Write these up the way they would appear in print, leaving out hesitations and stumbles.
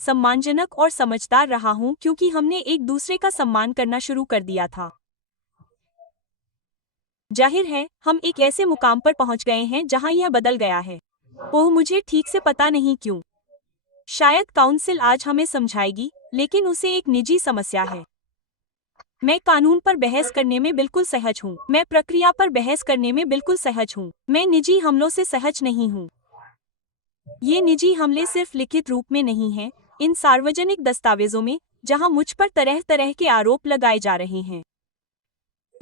सम्मानजनक और समझदार रहा हूं क्योंकि हमने एक दूसरे का सम्मान करना शुरू कर दिया था। जाहिर है, हम एक ऐसे मुकाम पर पहुंच गए हैं जहां यह बदल गया है। ओह, मुझे ठीक से पता नहीं क्यों। शायद काउंसिल आज हमें समझाएगी, लेकिन उसे एक निजी समस्या है। मैं कानून पर बहस करने में बिल्कुल सहज हूँ। मैं प्रक्रिया पर बहस करने में बिल्कुल सहज हूँ। मैं निजी हमलों से सहज नहीं हूँ। ये निजी हमले सिर्फ लिखित रूप में नहीं हैं, इन सार्वजनिक दस्तावेजों में, जहां मुझ पर तरह तरह के आरोप लगाए जा रहे हैं।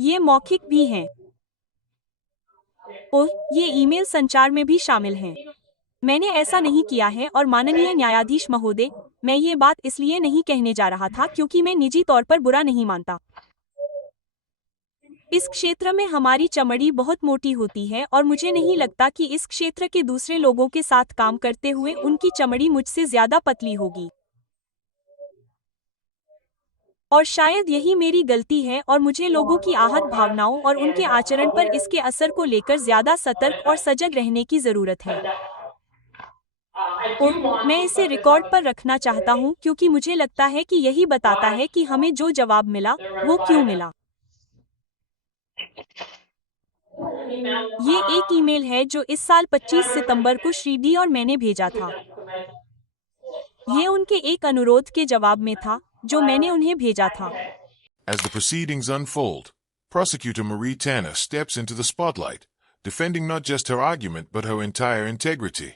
ये मौखिक भी हैं। ओह, ये ईमेल संचार में भी शामिल हैं। मैंने ऐसा नहीं किया है और माननीय न्यायाधीश महोदय, मैं ये बात इसलिए नहीं कहने जा रहा था क्योंकि मैं निजी तौर पर बुरा नहीं मानता। इस क्षेत्र में हमारी चमड़ी बहुत मोटी होती है और मुझे नहीं लगता कि इस क्षेत्र के दूसरे लोगों के साथ काम करते हुए उनकी चमड़ी मुझसे ज्यादा पतली होगी। और शायद यही मेरी गलती है और मुझे लोगों की आहत भावनाओं और उनके आचरण पर इसके असर को लेकर ज्यादा सतर्क और सजग रहने की जरूरत है। ओह, मैं इसे रिकॉर्ड पर रखना चाहता हूँ क्योंकि मुझे लगता है कि यही बताता है कि हमें जो जवाब मिला, वो क्यों मिला। ये एक ईमेल है जो इस साल 25 सितंबर को श्रीडी और मैंने भेजा था। ये उनके एक अनुरोध के जवाब में था, जो मैंने उन्हें भेजा था। As the proceedings unfold, Prosecutor Marie Tanner steps into the spotlight, defending not just her argument but her entire integrity.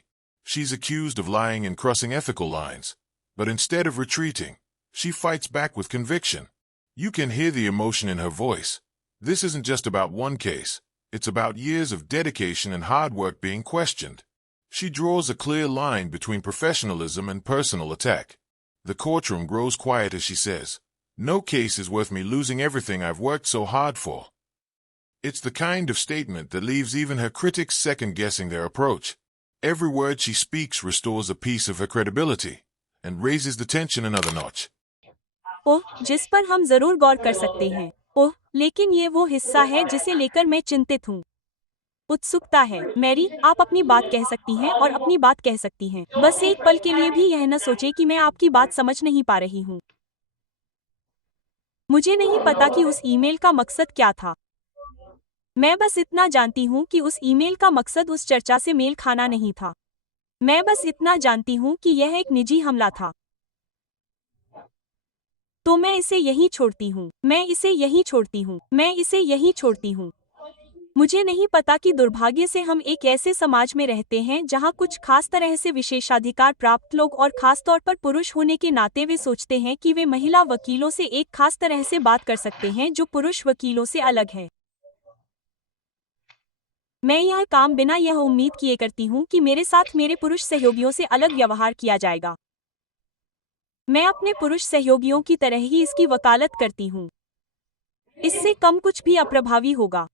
She's accused of lying and crossing ethical lines, but instead of retreating, she fights back with conviction. You can hear the emotion in her voice. This isn't just about one case, it's about years of dedication and hard work being questioned. She draws a clear line between professionalism and personal attack. The courtroom grows quiet as she says, "No case is worth me losing everything I've worked so hard for." It's the kind of statement that leaves even her critics second-guessing their approach. Every word she speaks restores a piece of her credibility and raises the tension another notch. ओह, जिस पर हम जरूर गौर कर सकते हैं। ओह, लेकिन ये वो हिस्सा है जिसे लेकर मैं चिंतित हूँ। उत्सुकता है। मैरी, आप अपनी बात कह सकती हैं और अपनी बात कह सकती हैं। बस एक पल के लिए भी यह न सोचे कि मैं आपकी बात समझ नहीं पा रही हूँ। मुझे नहीं पता कि उस ईमेल का मकसद क्या था। मैं बस इतना जानती हूँ कि उस ईमेल का मकसद उस चर्चा से मेल खाना नहीं था। मैं बस इतना जानती हूँ कि यह एक निजी हमला था। तो मैं इसे यहीं छोड़ती हूँ। मैं इसे यहीं छोड़ती हूँ। मैं इसे यहीं छोड़ती हूँ। मुझे नहीं पता कि दुर्भाग्य से हम एक ऐसे समाज में रहते हैं जहाँ कुछ खास तरह से विशेषाधिकार प्राप्त लोग और खासतौर पर पुरुष होने के नाते वे सोचते हैं कि वे महिला वकीलों से एक खास तरह से बात कर सकते हैं जो पुरुष वकीलों से अलग है। मैं यह काम बिना यह उम्मीद किए करती हूँ कि मेरे साथ मेरे पुरुष सहयोगियों से अलग व्यवहार किया जाएगा। मैं अपने पुरुष सहयोगियों की तरह ही इसकी वकालत करती हूँ। इससे कम कुछ भी अप्रभावी होगा।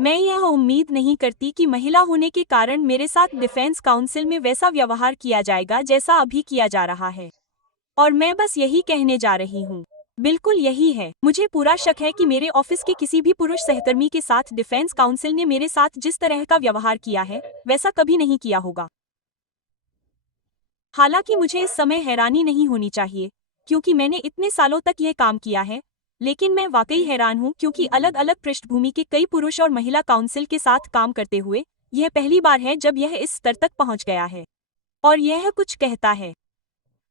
मैं यह उम्मीद नहीं करती कि महिला होने के कारण मेरे साथ डिफेंस काउंसिल में वैसा व्यवहार किया जाएगा जैसा अभी किया जा रहा है। और मैं बस यही कहने जा रही हूँ। बिल्कुल यही है। मुझे पूरा शक है कि मेरे ऑफिस के किसी भी पुरुष सहकर्मी के साथ डिफेंस काउंसिल ने मेरे साथ जिस तरह का व्यवहार किया है, वैसा कभी नहीं किया होगा। हालांकि मुझे इस समय हैरानी नहीं होनी चाहिए, क्योंकि मैंने इतने सालों तक यह काम किया है, लेकिन मैं वाकई हैरान हूँ क्योंकि अलग अलग पृष्ठभूमि के कई पुरुष और महिला काउंसिल के साथ काम करते हुए, यह पहली बार है जब यह इस स्तर तक पहुँच गया है। और यह कुछ कहता है।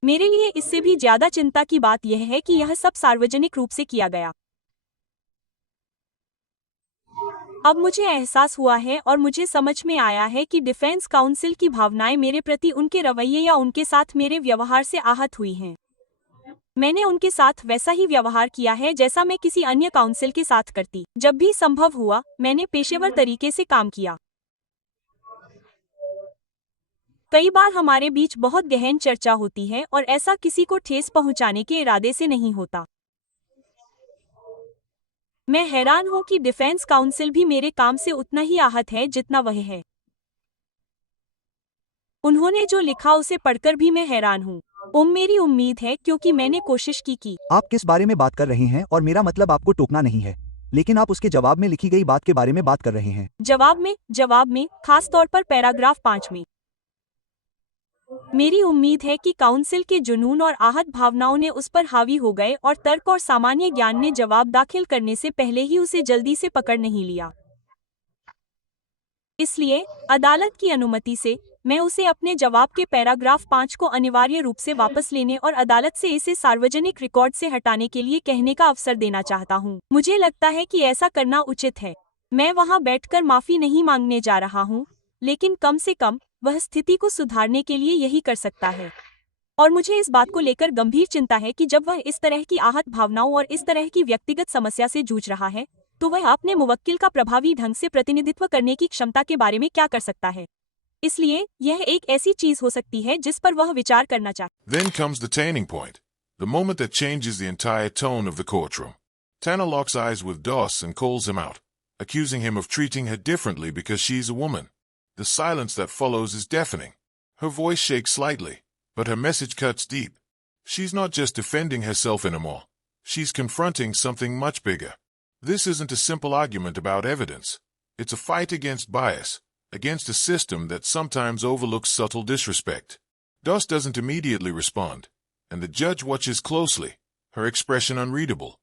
मेरे लिए इससे भी ज्यादा चिंता की बात यह है कि यह सब सार्वजनिक रूप से किया गया। अब मुझे एहसास हुआ है और मुझे समझ में आया है कि डिफेंस काउंसिल की भावनाएं मेरे प्रति उनके रवैये या उनके साथ मेरे व्यवहार से आहत हुई हैं। मैंने उनके साथ वैसा ही व्यवहार किया है जैसा मैं किसी अन्य काउंसिल के साथ करती। जब भी संभव हुआ, मैंने पेशेवर तरीके से काम किया। कई बार हमारे बीच बहुत गहन चर्चा होती है और ऐसा किसी को ठेस पहुंचाने के इरादे से नहीं होता। मैं हैरान हूं कि डिफेंस काउंसिल भी मेरे काम से उतना ही आहत है जितना वह है। उन्होंने जो लिखा उसे पढ़कर भी मैं हैरान हूं। मेरी उम्मीद है क्योंकि मैंने कोशिश की। आप किस बारे में बात कर रहे हैं और मेरा मतलब आपको टोकना नहीं है, लेकिन आप उसके जवाब में लिखी गई बात के बारे में बात कर रहे हैं। जवाब में, खास तौर पर पैराग्राफ 5 में। मेरी उम्मीद है कि काउंसिल के जुनून और आहत भावनाओं ने उस पर हावी हो गए और तर्क और सामान्य ज्ञान ने जवाब दाखिल करने से पहले ही उसे जल्दी से पकड़ नहीं लिया। इसलिए, अदालत की अनुमति से, मैं उसे अपने जवाब के पैराग्राफ 5 को अनिवार्य रूप से वापस लेने और अदालत से इसे सार्वजनिक रिकॉर्ड से हटाने के लिए कहने का अवसर देना चाहता हूँ। मुझे लगता है कि ऐसा करना उचित है। मैं वहाँ बैठकर माफी नहीं मांगने जा रहा हूँ, लेकिन कम से कम वह स्थिति को सुधारने के लिए यही कर सकता है। और मुझे इस बात को लेकर गंभीर चिंता है कि जब वह इस तरह की आहत भावनाओं और इस तरह की व्यक्तिगत समस्या से जूझ रहा है, तो वह अपने मुवक्किल का प्रभावी ढंग से प्रतिनिधित्व करने की क्षमता के बारे में क्या कर सकता है। इसलिए यह एक ऐसी चीज हो सकती है जिस पर वह विचार करना चाहिए। Then comes the turning point, the moment that changes the entire tone of the courtroom. Tana locks eyes with Doss and calls him out, accusing him of treating her differently because she's a woman. The silence that follows is deafening. Her voice shakes slightly, but her message cuts deep. She's not just defending herself anymore. She's confronting something much bigger. This isn't a simple argument about evidence. It's a fight against bias, against a system that sometimes overlooks subtle disrespect. Doss doesn't immediately respond, and the judge watches closely, her expression unreadable.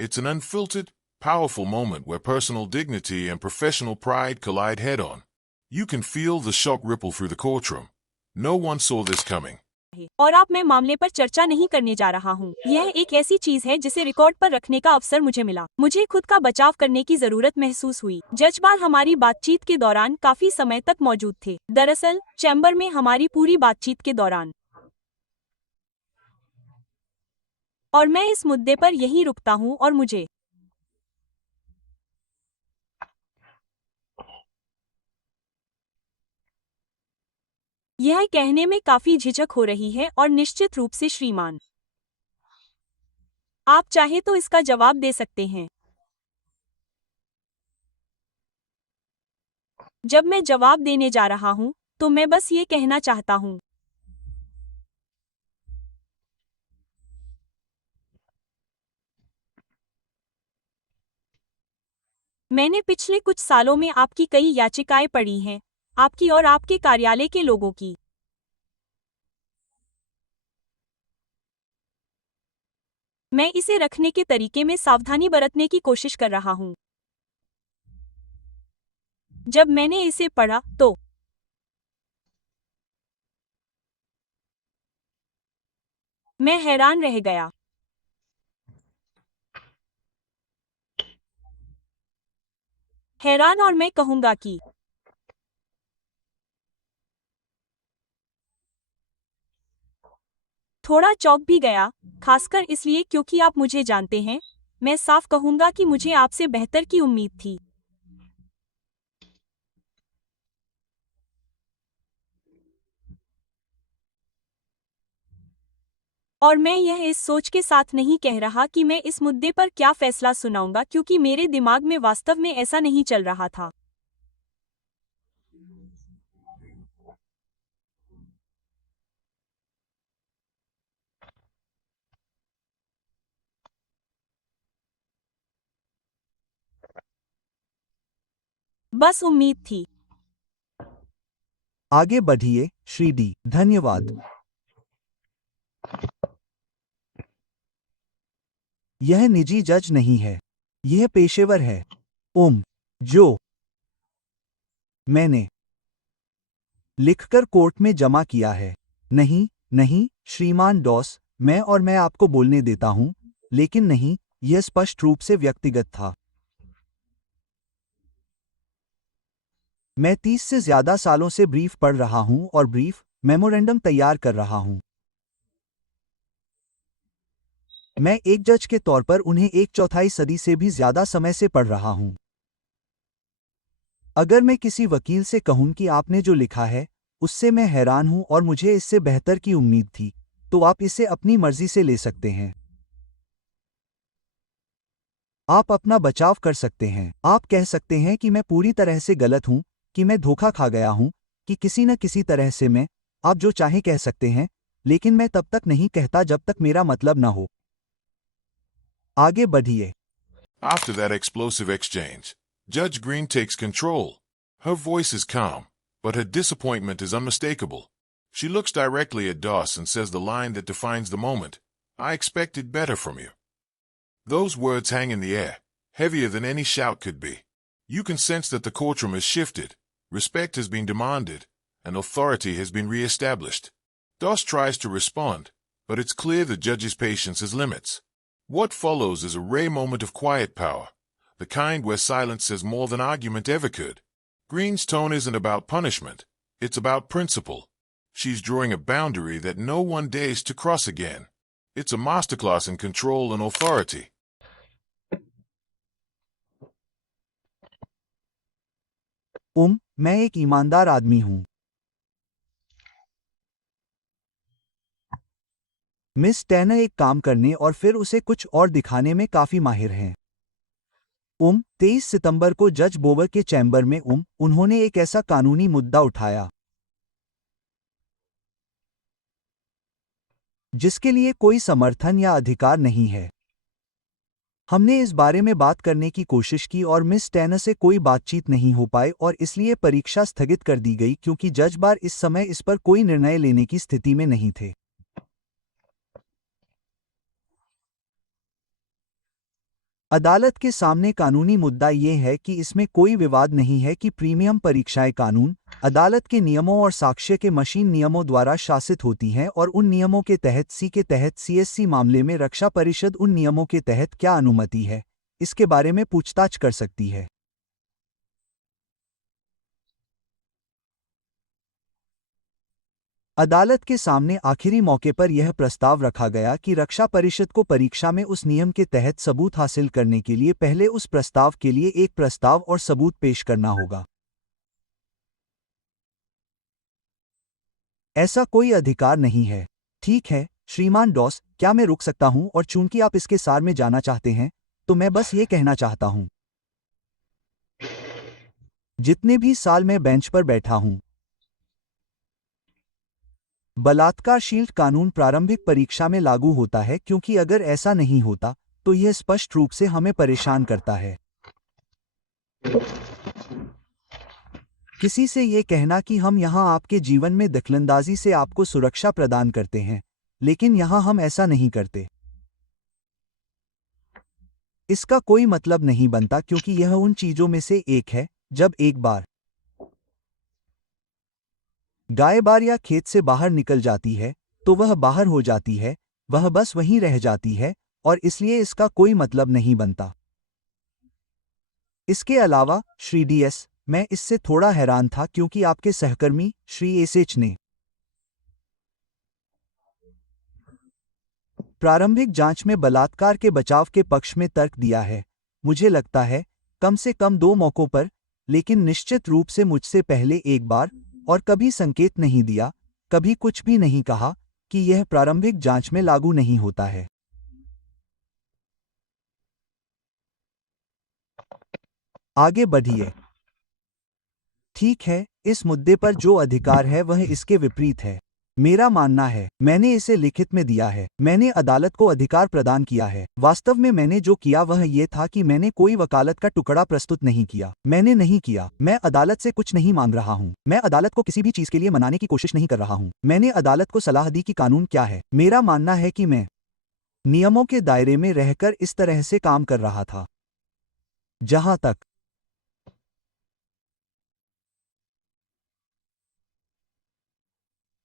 It's an unfiltered, powerful moment where personal dignity and professional pride collide head-on. You can feel the shock ripple through the courtroom. No one saw this coming. और अब मैं मामले पर चर्चा नहीं करने जा रहा हूँ। यह एक ऐसी चीज है जिसे रिकॉर्ड पर रखने का अवसर मुझे मिला। मुझे खुद का बचाव करने की जरूरत महसूस हुई। जजपाल हमारी बातचीत के दौरान काफी समय तक मौजूद थे। दरअसल चैम्बर में हमारी पूरी बातचीत के दौरान। और मैं इस मुद्दे पर यहीं रुकता हूँ और मुझे यह कहने में काफी झिझक हो रही है और निश्चित रूप से श्रीमान, आप चाहे तो इसका जवाब दे सकते हैं। जब मैं जवाब देने जा रहा हूं, तो मैं बस ये कहना चाहता हूं। मैंने पिछले कुछ सालों में आपकी कई याचिकाएं पढ़ी हैं, आपकी और आपके कार्यालय के लोगों की। मैं इसे रखने के तरीके में सावधानी बरतने की कोशिश कर रहा हूं। जब मैंने इसे पढ़ा तो मैं हैरान रह गया। हैरान, और मैं कहूंगा कि थोड़ा चौंक भी गया, खासकर इसलिए क्योंकि आप मुझे जानते हैं। मैं साफ कहूंगा कि मुझे आपसे बेहतर की उम्मीद थी। और मैं यह इस सोच के साथ नहीं कह रहा कि मैं इस मुद्दे पर क्या फैसला सुनाऊंगा, क्योंकि मेरे दिमाग में वास्तव में ऐसा नहीं चल रहा था। बस उम्मीद थी। आगे बढ़िए, श्री डी। धन्यवाद। यह निजी जज नहीं है। यह पेशेवर है। जो मैंने लिखकर कोर्ट में जमा किया है। नहीं, नहीं, श्रीमान डॉस, मैं आपको बोलने देता हूं, लेकिन नहीं, यह स्पष्ट रूप से व्यक्तिगत था। मैं 30 से ज्यादा सालों से ब्रीफ पढ़ रहा हूं और ब्रीफ मेमोरेंडम तैयार कर रहा हूं। मैं एक जज के तौर पर उन्हें 1/4 सदी से भी ज्यादा समय से पढ़ रहा हूं। अगर मैं किसी वकील से कहूं कि आपने जो लिखा है, उससे मैं हैरान हूं और मुझे इससे बेहतर की उम्मीद थी, तो आप इसे अपनी मर्जी से ले सकते हैं। आप अपना बचाव कर सकते हैं। आप कह सकते हैं कि मैं पूरी तरह से गलत हूं, कि मैं धोखा खा गया हूं, कि किसी न किसी तरह से मैं, आप जो चाहे कह सकते हैं, लेकिन मैं तब तक नहीं कहता जब तक मेरा मतलब न हो। आगे बढ़िए। After that explosive exchange, Judge Green takes control. Her voice is calm, but her disappointment is unmistakable. She looks directly at Doss and says the line that defines the moment. I expected better from you. Those words hang in the air, heavier than any shout could be. You can sense that the courtroom has shifted, respect has been demanded, and authority has been re-established. Doss tries to respond, but it's clear the judge's patience has limits. What follows is a rare moment of quiet power, the kind where silence says more than argument ever could. Green's tone isn't about punishment, it's about principle. She's drawing a boundary that no one dares to cross again. It's a masterclass in control and authority. मैं एक ईमानदार आदमी हूं। Miss tenor एक काम करने और फिर उसे कुछ और दिखाने में काफी माहिर हैं। 23 सितंबर को जज बोवर के चैम्बर में उन्होंने एक ऐसा कानूनी मुद्दा उठाया जिसके लिए कोई समर्थन या अधिकार नहीं है। हमने इस बारे में बात करने की कोशिश की और मिस टैनर से कोई बातचीत नहीं हो पाई और इसलिए परीक्षा स्थगित कर दी गई क्योंकि जज बार इस समय इस पर कोई निर्णय लेने की स्थिति में नहीं थे। अदालत के सामने कानूनी मुद्दा ये है कि इसमें कोई विवाद नहीं है कि प्रीमियम परीक्षाएं कानून, अदालत के नियमों और साक्ष्य के मशीन नियमों द्वारा शासित होती हैं और उन नियमों के तहत सीएससी मामले में रक्षा परिषद उन नियमों के तहत क्या अनुमति है, इसके बारे में पूछताछ कर सकती है। अदालत के सामने आखिरी मौके पर यह प्रस्ताव रखा गया कि रक्षा परिषद को परीक्षा में उस नियम के तहत सबूत हासिल करने के लिए पहले उस प्रस्ताव के लिए एक प्रस्ताव और सबूत पेश करना होगा। ऐसा कोई अधिकार नहीं है। ठीक है, श्रीमान डॉस, क्या मैं रुक सकता हूं? और चूंकि आप इसके सार में जाना चाहते हैं, तो मैं बस ये कहना चाहता हूं। जितने भी साल मैं बेंच पर बैठा हूं, बलात्कार शील्ड कानून प्रारंभिक परीक्षा में लागू होता है क्योंकि अगर ऐसा नहीं होता तो यह स्पष्ट रूप से हमें परेशान करता है। किसी से यह कहना कि हम यहां आपके जीवन में दखलंदाजी से आपको सुरक्षा प्रदान करते हैं, लेकिन यहां हम ऐसा नहीं करते। इसका कोई मतलब नहीं बनता क्योंकि यह उन चीजों में से एक है जब एक बार गाय बार या खेत से बाहर निकल जाती है तो वह बाहर हो जाती है, वह बस वहीं रह जाती है और इसलिए इसका कोई मतलब नहीं बनता। इसके अलावा श्री डीएस, मैं इससे थोड़ा हैरान था क्योंकि आपके सहकर्मी श्री एसएच ने प्रारंभिक जांच में बलात्कार के बचाव के पक्ष में तर्क दिया है। मुझे लगता है कम से कम 2 मौकों पर, लेकिन निश्चित रूप से मुझसे पहले एक बार, और कभी संकेत नहीं दिया, कभी कुछ भी नहीं कहा कि यह प्रारंभिक जांच में लागू नहीं होता है। आगे बढ़िए। ठीक है, इस मुद्दे पर जो अधिकार है वह इसके विपरीत है। मेरा मानना है, मैंने इसे लिखित में दिया है, मैंने अदालत को अधिकार प्रदान किया है। वास्तव में मैंने जो किया वह ये था कि मैंने कोई वकालत का टुकड़ा प्रस्तुत नहीं किया। मैंने नहीं किया। मैं अदालत से कुछ नहीं मांग रहा हूँ। मैं अदालत को किसी भी चीज के लिए मनाने की कोशिश नहीं कर रहा हूँ। मैंने अदालत को सलाह दी कि कानून क्या है। मेरा मानना है कि मैं नियमों के दायरे में रहकर इस तरह से काम कर रहा था। जहां तक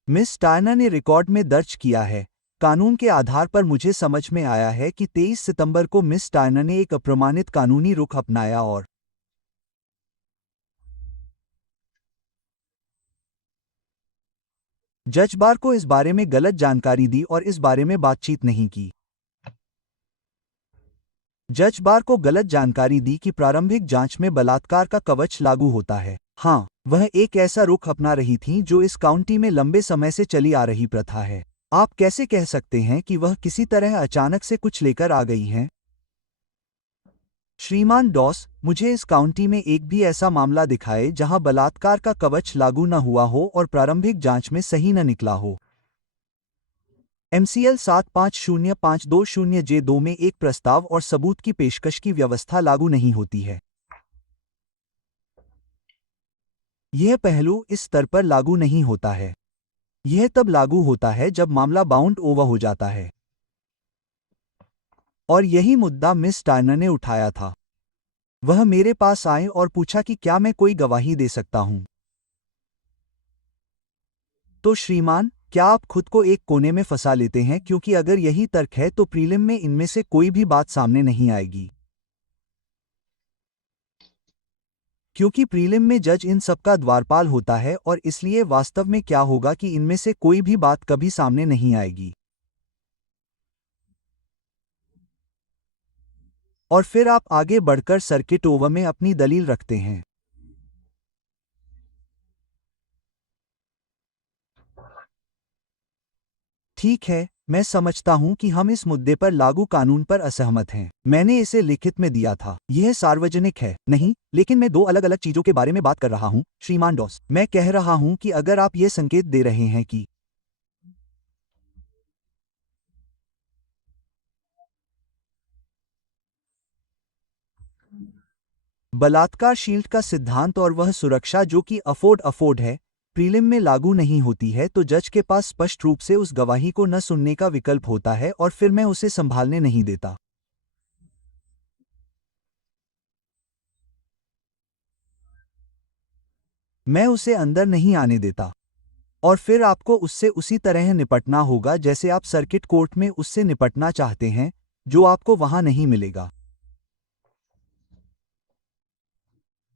मिस टार्नर ने रिकॉर्ड में दर्ज किया है, कानून के आधार पर मुझे समझ में आया है कि 23 सितंबर को मिस टार्नर ने एक अप्रमाणित कानूनी रुख अपनाया और जज बार को इस बारे में गलत जानकारी दी और इस बारे में बातचीत नहीं की। जज बार को गलत जानकारी दी कि प्रारंभिक जांच में बलात्कार का कवच लागू होता है। हाँ, वह एक ऐसा रुख अपना रही थीं जो इस काउंटी में लंबे समय से चली आ रही प्रथा है। आप कैसे कह सकते हैं कि वह किसी तरह अचानक से कुछ लेकर आ गई हैं? श्रीमान डॉस, मुझे इस काउंटी में एक भी ऐसा मामला दिखाए जहां बलात्कार का कवच लागू न हुआ हो और प्रारंभिक जांच में सही न निकला हो। MCL 750520J2 में एक प्रस्ताव और सबूत की पेशकश की व्यवस्था लागू नहीं होती है। यह पहलू इस स्तर पर लागू नहीं होता है। यह तब लागू होता है जब मामला बाउंड ओवर हो जाता है। और यही मुद्दा मिस टार्नर ने उठाया था। वह मेरे पास आए और पूछा कि क्या मैं कोई गवाही दे सकता हूं। तो श्रीमान, क्या आप खुद को एक कोने में फंसा लेते हैं, क्योंकि अगर यही तर्क है तो प्रीलिम में इनमें से कोई भी बात सामने नहीं आएगी। क्योंकि प्रीलिम में जज इन सबका द्वारपाल होता है और इसलिए वास्तव में क्या होगा कि इनमें से कोई भी बात कभी सामने नहीं आएगी। और फिर आप आगे बढ़कर सर्किट ओवर में अपनी दलील रखते हैं। ठीक है, मैं समझता हूं कि हम इस मुद्दे पर लागू कानून पर असहमत हैं। मैंने इसे लिखित में दिया था। यह सार्वजनिक है, नहीं, लेकिन मैं दो अलग अलग चीजों के बारे में बात कर रहा हूं, श्रीमान डॉस। मैं कह रहा हूं कि अगर आप ये संकेत दे रहे हैं कि बलात्कार शील्ड का सिद्धांत और वह सुरक्षा जो कि अफोर्ड है, प्रीलिम में लागू नहीं होती है, तो जज के पास स्पष्ट रूप से उस गवाही को न सुनने का विकल्प होता है और फिर मैं उसे संभालने नहीं देता। मैं उसे अंदर नहीं आने देता। और फिर आपको उससे उसी तरह निपटना होगा जैसे आप सर्किट कोर्ट में उससे निपटना चाहते हैं, जो आपको वहां नहीं मिलेगा।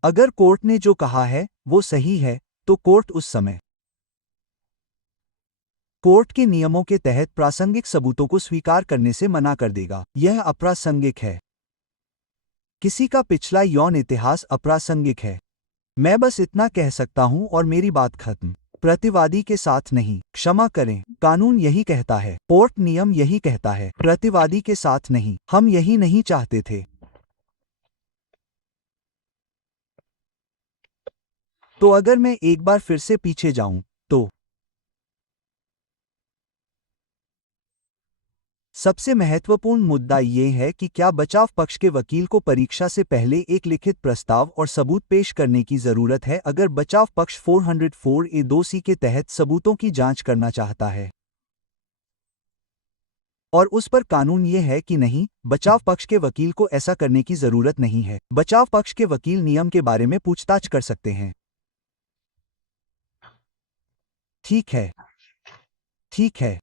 अगर कोर्ट ने जो कहा है वो सही है, तो कोर्ट उस समय कोर्ट के नियमों के तहत प्रासंगिक सबूतों को स्वीकार करने से मना कर देगा। यह अप्रासंगिक है। किसी का पिछला यौन इतिहास अप्रासंगिक है। मैं बस इतना कह सकता हूं और मेरी बात खत्म। प्रतिवादी के साथ नहीं, क्षमा करें, कानून यही कहता है, कोर्ट नियम यही कहता है, प्रतिवादी के साथ नहीं। हम यही नहीं चाहते थे। तो अगर मैं एक बार फिर से पीछे जाऊं, तो सबसे महत्वपूर्ण मुद्दा ये है कि क्या बचाव पक्ष के वकील को परीक्षा से पहले एक लिखित प्रस्ताव और सबूत पेश करने की जरूरत है अगर बचाव पक्ष 404A2C के तहत सबूतों की जांच करना चाहता है। और उस पर कानून ये है कि नहीं, बचाव पक्ष के वकील को ऐसा करने की जरूरत नहीं है। बचाव पक्ष के वकील नियम के बारे में पूछताछ कर सकते हैं। ठीक है, ठीक है।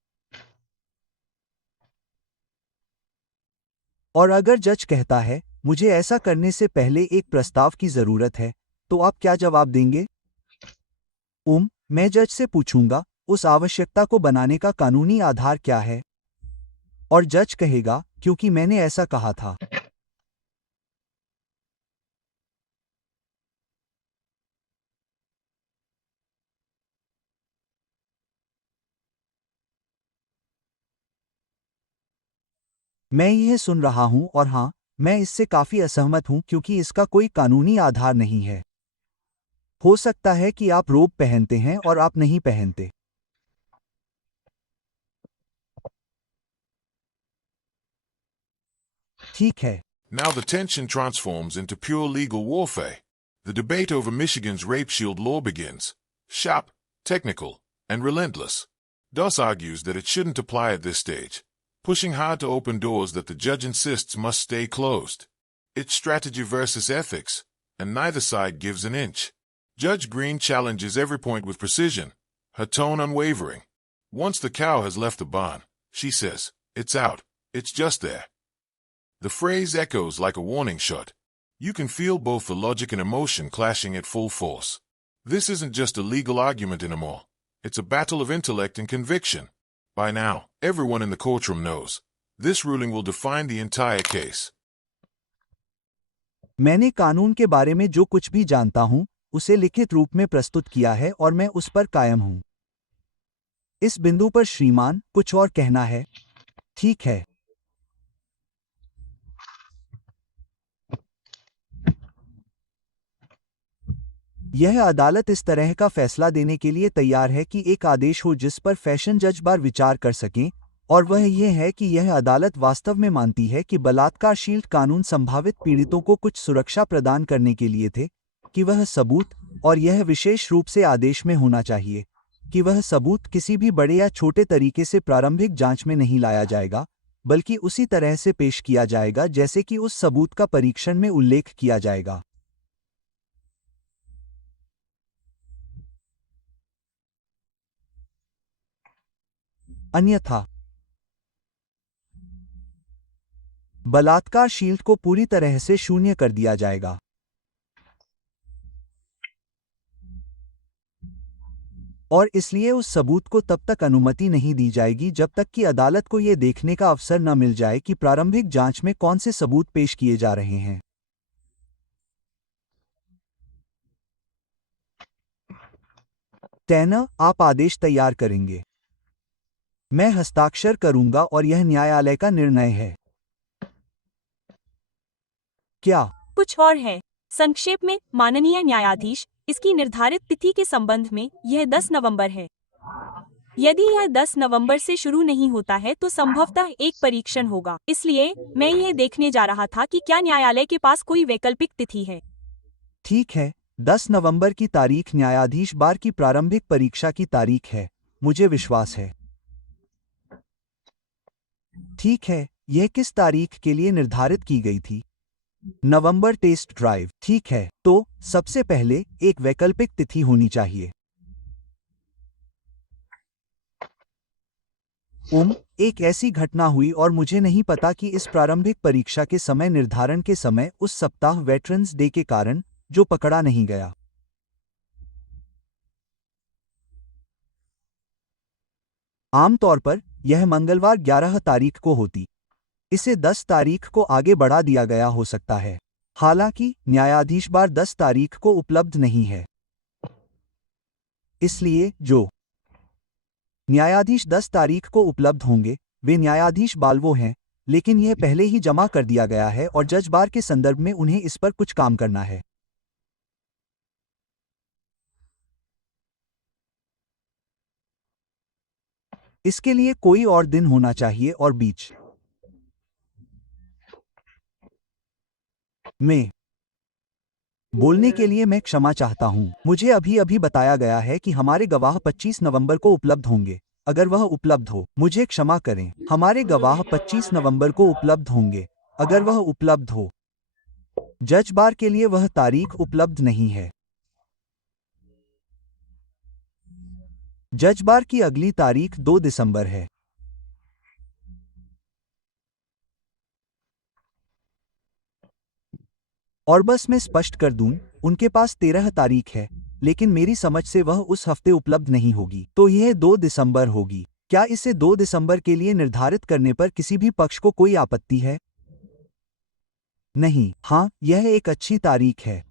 और अगर जज कहता है, मुझे ऐसा करने से पहले एक प्रस्ताव की जरूरत है, तो आप क्या जवाब देंगे? मैं जज से पूछूंगा, उस आवश्यकता को बनाने का कानूनी आधार क्या है? और जज कहेगा, क्योंकि मैंने ऐसा कहा था। मैं यह सुन रहा हूं और हां, मैं इससे काफी असहमत हूं क्योंकि इसका कोई कानूनी आधार नहीं है। हो सकता है कि आप रोब पहनते हैं और आप नहीं पहनते। ठीक है। Now the tension transforms into pure legal warfare. The debate over Michigan's rape shield law begins. Sharp, technical, and relentless. Doss argues that it shouldn't apply at this stage, pushing hard to open doors that the judge insists must stay closed. It's strategy versus ethics, and neither side gives an inch. Judge Green challenges every point with precision, her tone unwavering. Once the cow has left the barn, she says, "It's out. It's just there." The phrase echoes like a warning shot. You can feel both the logic and emotion clashing at full force. This isn't just a legal argument anymore. It's a battle of intellect and conviction. By now, everyone in the courtroom knows. This ruling will define the entire case. मैंने कानून के बारे में जो कुछ भी जानता हूं, उसे लिखित रूप में प्रस्तुत किया है और मैं उस पर कायम हूं। इस बिंदु पर श्रीमान, कुछ और कहना है? ठीक है। यह अदालत इस तरह का फैसला देने के लिए तैयार है कि एक आदेश हो जिस पर फैशन जज बार विचार कर सकें, और वह यह है कि यह अदालत वास्तव में मानती है कि बलात्कार शील्ड कानून संभावित पीड़ितों को कुछ सुरक्षा प्रदान करने के लिए थे, कि वह सबूत, और यह विशेष रूप से आदेश में होना चाहिए, कि वह सबूत किसी भी बड़े या छोटे तरीके से प्रारंभिक जांच में नहीं लाया जाएगा, बल्कि उसी तरह से पेश किया जाएगा जैसे कि उस सबूत का परीक्षण में उल्लेख किया जाएगा। अन्यथा बलात्कार शील्ड को पूरी तरह से शून्य कर दिया जाएगा। और इसलिए उस सबूत को तब तक अनुमति नहीं दी जाएगी जब तक कि अदालत को यह देखने का अवसर न मिल जाए कि प्रारंभिक जांच में कौन से सबूत पेश किए जा रहे हैं। टैनर, आप आदेश तैयार करेंगे। मैं हस्ताक्षर करूंगा और यह न्यायालय का निर्णय है। क्या कुछ और है? संक्षेप में, माननीय न्यायाधीश, इसकी निर्धारित तिथि के संबंध में यह 10 नवंबर है। यदि यह 10 नवंबर से शुरू नहीं होता है तो संभवतः एक परीक्षण होगा। इसलिए मैं यह देखने जा रहा था कि क्या न्यायालय के पास कोई वैकल्पिक तिथि है। ठीक है, 10 नवंबर की तारीख न्यायाधीश बार की प्रारंभिक परीक्षा की तारीख है, मुझे विश्वास है। ठीक है, यह किस तारीख के लिए निर्धारित की गई थी? नवंबर टेस्ट ड्राइव। ठीक है, तो सबसे पहले एक वैकल्पिक तिथि होनी चाहिए। एक ऐसी घटना हुई और मुझे नहीं पता कि इस प्रारंभिक परीक्षा के समय निर्धारण के समय उस सप्ताह वेटरन्स डे के कारण जो पकड़ा नहीं गया। आमतौर पर यह मंगलवार 11 तारीख को होती। इसे 10 तारीख को आगे बढ़ा दिया गया हो सकता है। हालांकि न्यायाधीश बार 10 तारीख को उपलब्ध नहीं है। इसलिए जो न्यायाधीश 10 तारीख को उपलब्ध होंगे वे न्यायाधीश बाल्वो हैं, लेकिन यह पहले ही जमा कर दिया गया है और जज बार के संदर्भ में उन्हें इस पर कुछ काम करना है। इसके लिए कोई और दिन होना चाहिए और बीच में बोलने के लिए मैं क्षमा चाहता हूं। मुझे अभी बताया गया है कि हमारे गवाह 25 नवंबर को उपलब्ध होंगे। अगर वह उपलब्ध हो, मुझे क्षमा करें, हमारे गवाह 25 नवंबर को उपलब्ध होंगे। अगर वह उपलब्ध हो, जज बार के लिए वह तारीख उपलब्ध नहीं है। जज बार की अगली तारीख 2 दिसंबर है। और बस मैं स्पष्ट कर दूं, उनके पास 13 तारीख है, लेकिन मेरी समझ से वह उस हफ्ते उपलब्ध नहीं होगी, तो यह 2 दिसंबर होगी। क्या इसे 2 दिसंबर के लिए निर्धारित करने पर किसी भी पक्ष को कोई आपत्ति है? नहीं। हाँ, यह एक अच्छी तारीख है।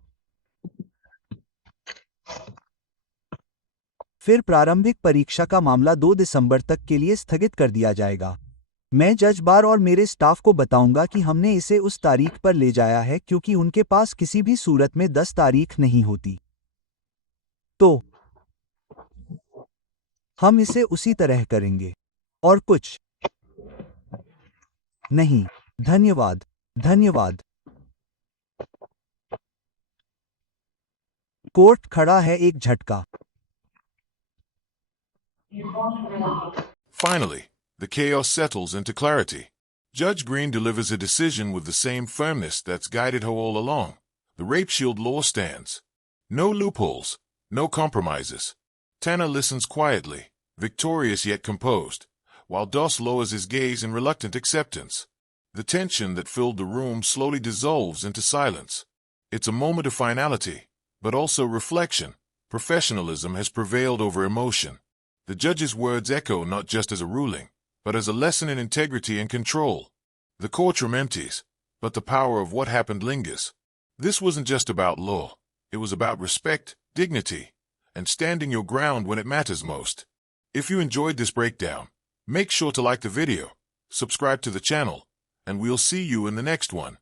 फिर प्रारंभिक परीक्षा का मामला 2 दिसंबर तक के लिए स्थगित कर दिया जाएगा। मैं जज बार और मेरे स्टाफ को बताऊंगा कि हमने इसे उस तारीख पर ले जाया है क्योंकि उनके पास किसी भी सूरत में 10 तारीख नहीं होती। तो हम इसे उसी तरह करेंगे और कुछ नहीं। धन्यवाद। धन्यवाद। कोर्ट खड़ा है एक झटका। Finally, the chaos settles into clarity. Judge Green delivers a decision with the same firmness that's guided her all along. The rape shield law stands. No loopholes, no compromises. Tanner listens quietly, victorious yet composed, while Doss lowers his gaze in reluctant acceptance. The tension that filled the room slowly dissolves into silence. It's a moment of finality, but also reflection. Professionalism has prevailed over emotion. The judge's words echo not just as a ruling, but as a lesson in integrity and control. The courtroom empties, but the power of what happened lingers. This wasn't just about law. It was about respect, dignity, and standing your ground when it matters most. If you enjoyed this breakdown, make sure to like the video, subscribe to the channel, and we'll see you in the next one.